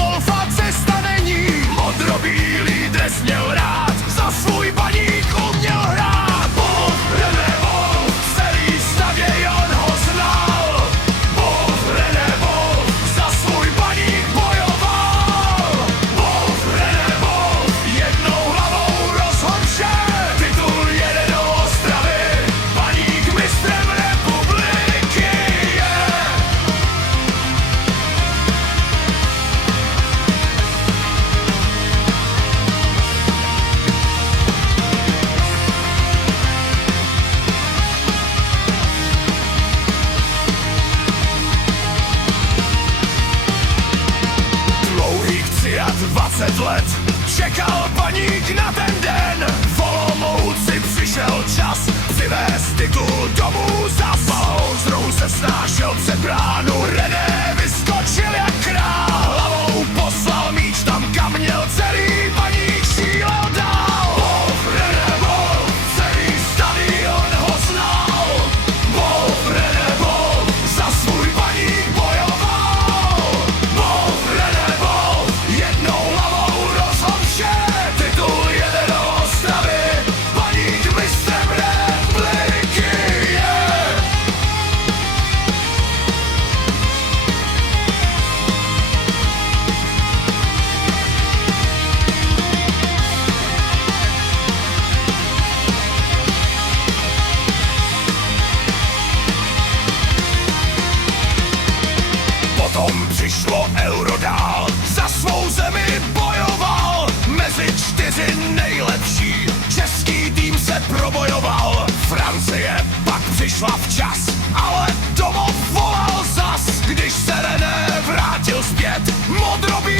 Wolf a cesta není. Modrobílý dres měl rád, za svůj baník uměl hrát. Wolf, René Wolf, celý stadion ho znal. Wolf, René Wolf, za svůj baník bojoval. Wolf, René Wolf, jednou hlavou rozhodl vše. Titul jede do Ostravy, baník mistrem republiky je. Dlouhých 23 let čekal baník na ten den. V Olomouci přišel čas přivést titul domů zas. Balón z rohu se snášel před bránu, René vyskočil jak král. Hlavou poslal míč tam, kam měl, celý baník šílel dál. Wolf, René Wolf, celý stadion ho znal. Wolf, René Wolf, za svůj baník bojoval. Wolf, René Wolf, jednou hlavou rozhodl vše. Titul jede do Ostravy, baník mistrem republiky je. Potom přišlo Euro dál, za svou zemi bojoval. Mezi 4 nejlepší český tým se probojoval. Francie pak přišla včas, ale domov volal zas. Když se René vrátil zpět, modrobí